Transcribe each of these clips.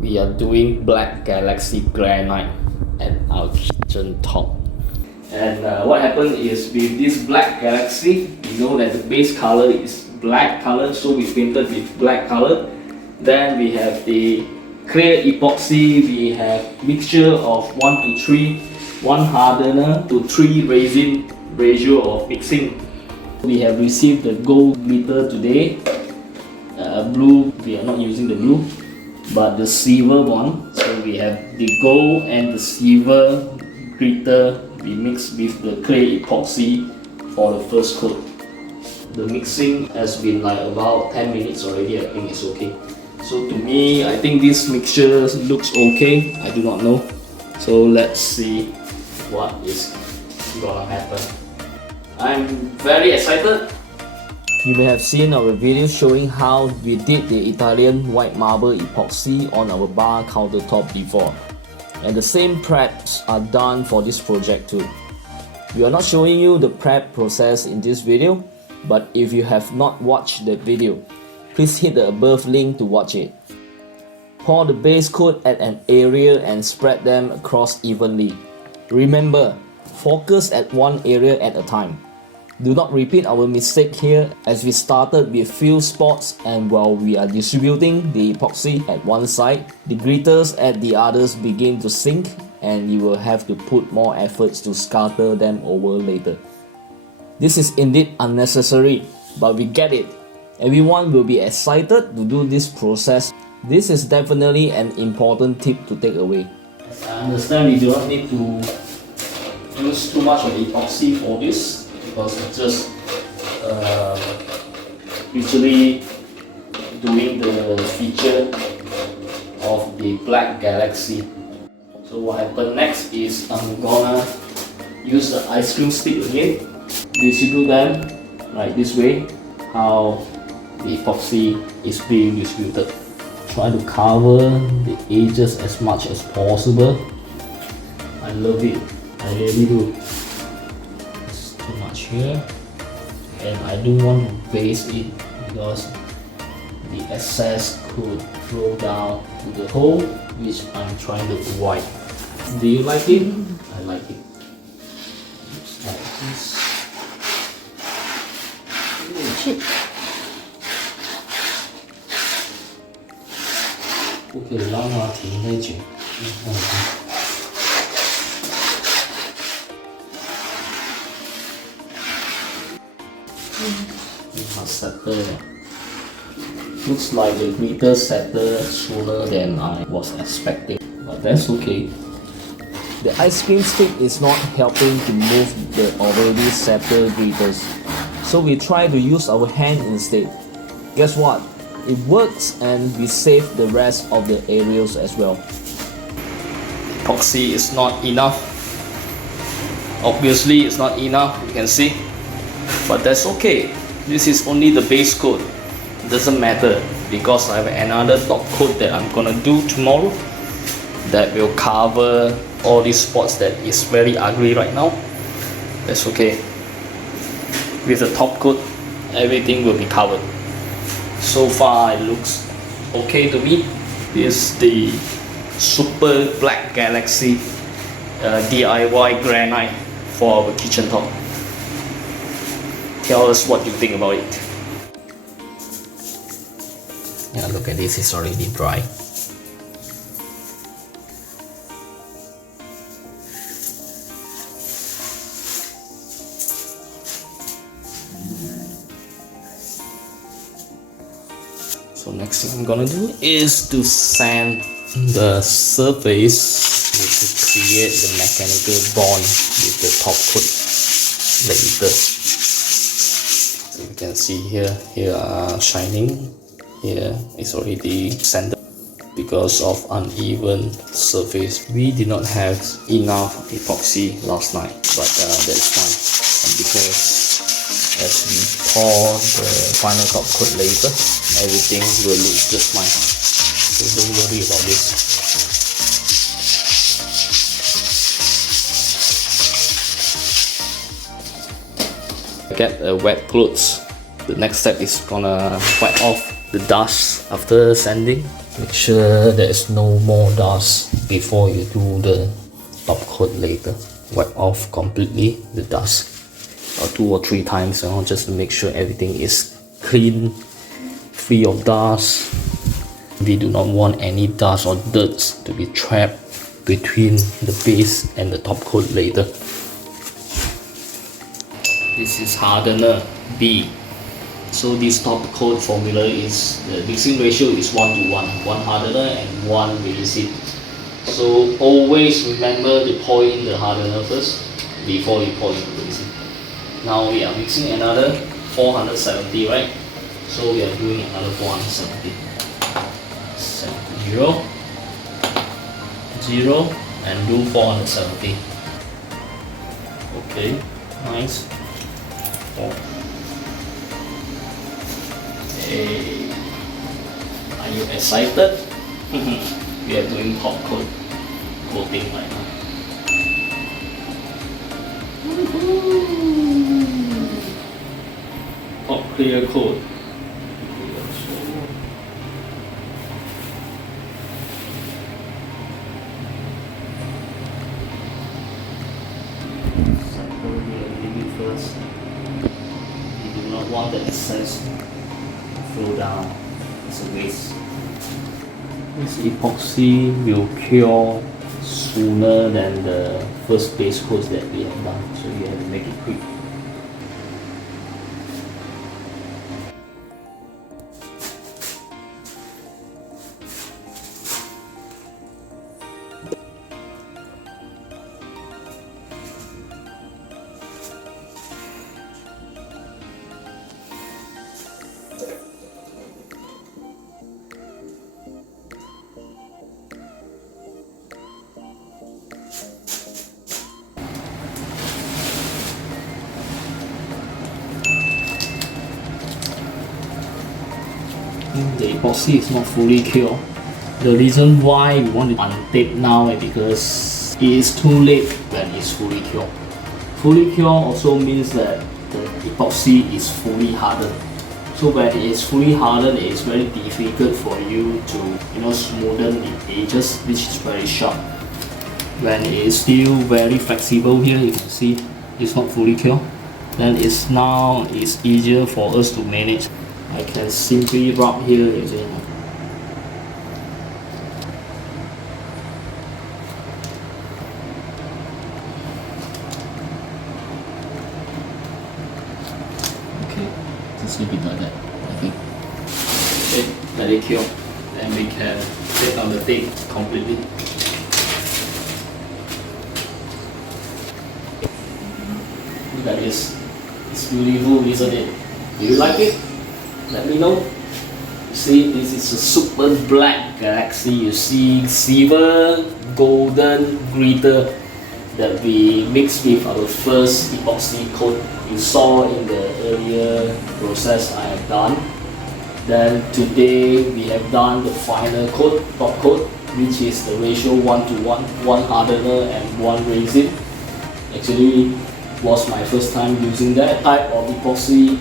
we are doing Black Galaxy Granite at our kitchen top. And what happened is with this Black Galaxy, you know that the base color is black color, so we painted with black color. Then we have the clear epoxy, we have mixture of 1 to 3, 1 hardener to 3 resin ratio of mixing. We have received the gold glitter today. Blue, we are not using the blue, but the silver one. So we have the gold and the silver glitter we mixed with the clay epoxy for the first coat. The mixing has been like about 10 minutes already. I think it's okay. So to me, I think this mixture looks okay. I do not know. So let's see what is gonna happen. I'm very excited. You may have seen our video showing how we did the Italian white marble epoxy on our bar countertop before. And the same preps are done for this project too. We are not showing you the prep process in this video, but if you have not watched the video, please hit the above link to watch it. Pour the base coat at an area and spread them across evenly. Remember, focus at one area at a time. Do not repeat our mistake here, as we started with few spots, and while we are distributing the epoxy at one side, the glitters at the others begin to sink, and you will have to put more efforts to scatter them over later. This is indeed unnecessary, but we get it. Everyone will be excited to do this process. This is definitely an important tip to take away. As I understand, we do not need to use too much of epoxy for this, because it's just literally doing the feature of the Black Galaxy. So what happened next is I'm gonna use the ice cream stick again, distribute them like this way, how the epoxy is being distributed. Try to cover the edges as much as possible. I love it, I really do. It's too much here, and I don't want to base it because the excess could flow down to the hole, which I'm trying to avoid. Do you like it? I like it. Looks like this. 不可以让它停太久。它 settle 了。Looks like the glitter settled sooner than I was expecting, but that's okay. The ice cream stick is not helping to move the already settled glitters, so we try to use our hand instead. Guess what? It works, and we save the rest of the areas as well. Epoxy is not enough. Obviously it's not enough, you can see, but that's okay. This is only the base coat. It doesn't matter, because I have another top coat that I'm gonna do tomorrow that will cover all these spots that is very ugly right now. That's okay. With the top coat, everything will be covered. So far it looks okay to me. This is the Super Black Galaxy DIY Granite for our kitchen top. Tell us what you think about it. Yeah, look at this, it's already dry. So next thing I'm gonna do is to sand the surface to create the mechanical bond with the top coat later. So you can see here are shining, here is already sanded. Because of uneven surface, we did not have enough epoxy last night, but that's fine. And because as we pour the final top coat later, everything will look just fine, so don't worry about this. Get wet clothes. The next step is gonna wipe off the dust after sanding. Make sure there's no more dust before you do the top coat later. Wipe off completely the dust 2 or 3 times, just to make sure everything is clean, free of dust. We do not want any dust or dirt to be trapped between the base and the top coat later. This is hardener B. So this top coat formula is, the mixing ratio is 1:1, 1 hardener and 1 resin. So always remember to pour in the hardener first before you pour in the resin. Now we are mixing another 470, right? So we are doing another 470. 0, 0, and do 470. Okay, nice. Hey, are you excited? We are doing top coating right now. Top clear coat. Sample here a little bit first. You do not want the excess to flow down. It's a waste. This epoxy will cure sooner than the first base coat that we have done, so you have to make it quick. The epoxy is not fully cured. The reason why we want to untape now is because it is too late when it's fully cured. Fully cured also means that the epoxy is fully hardened. So when it is fully hardened, it is very difficult for you to smoothen the edges, which is very sharp. When it is still very flexible here, you can see it's not fully cured. Then it's easier for us to manage. I can simply rub here, you see. Okay, just leave it like that, I think. Okay, let it cure. Then we can take out the tape completely. Look at this. It's beautiful, isn't it? Do you like it? Let me know. You see, this is a super black galaxy. You see silver, golden glitter that we mixed with our first epoxy coat. You saw in the earlier process I have done. Then today we have done the final coat, top coat, which is the ratio 1:1, 1 hardener and 1 resin. Actually, was my first time using that type of epoxy.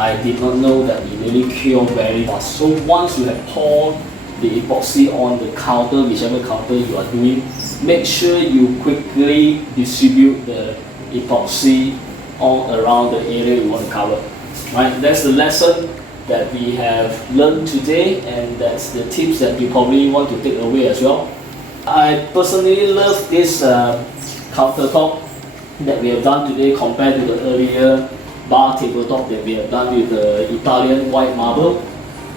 I did not know that it really cured very fast. So once you have poured the epoxy on the counter, whichever counter you are doing, make sure you quickly distribute the epoxy all around the area you want to cover. Right? That's the lesson that we have learned today, and that's the tips that you probably want to take away as well. I personally love this countertop that we have done today compared to the earlier bar tabletop that we have done with the Italian white marble.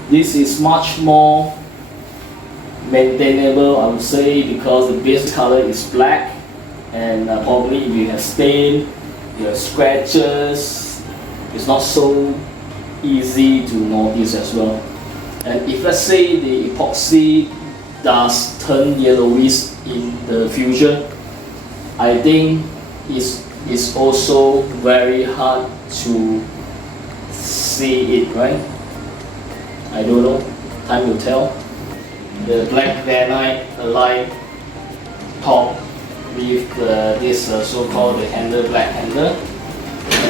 This is much more maintainable, I would say, because the base color is black, and probably if you have stain, you have scratches, it's not so easy to notice as well. And if let's say the epoxy does turn yellowish in the future, I think it's also very hard to see it, right? I don't know, time will tell. The black granite alike top with this so-called the handle, black handle,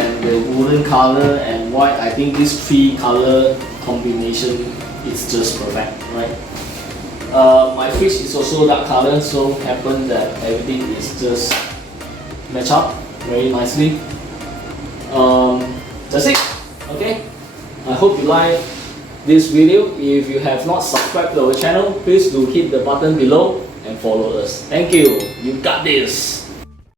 and the wooden color and white. I think this 3 color combination it's just perfect, right? My fish is also dark color, so happen that everything is just match up very nicely. That's it. Okay. I hope you like this video. If you have not subscribed to our channel, please do hit the button below and follow us. Thank you. You got this.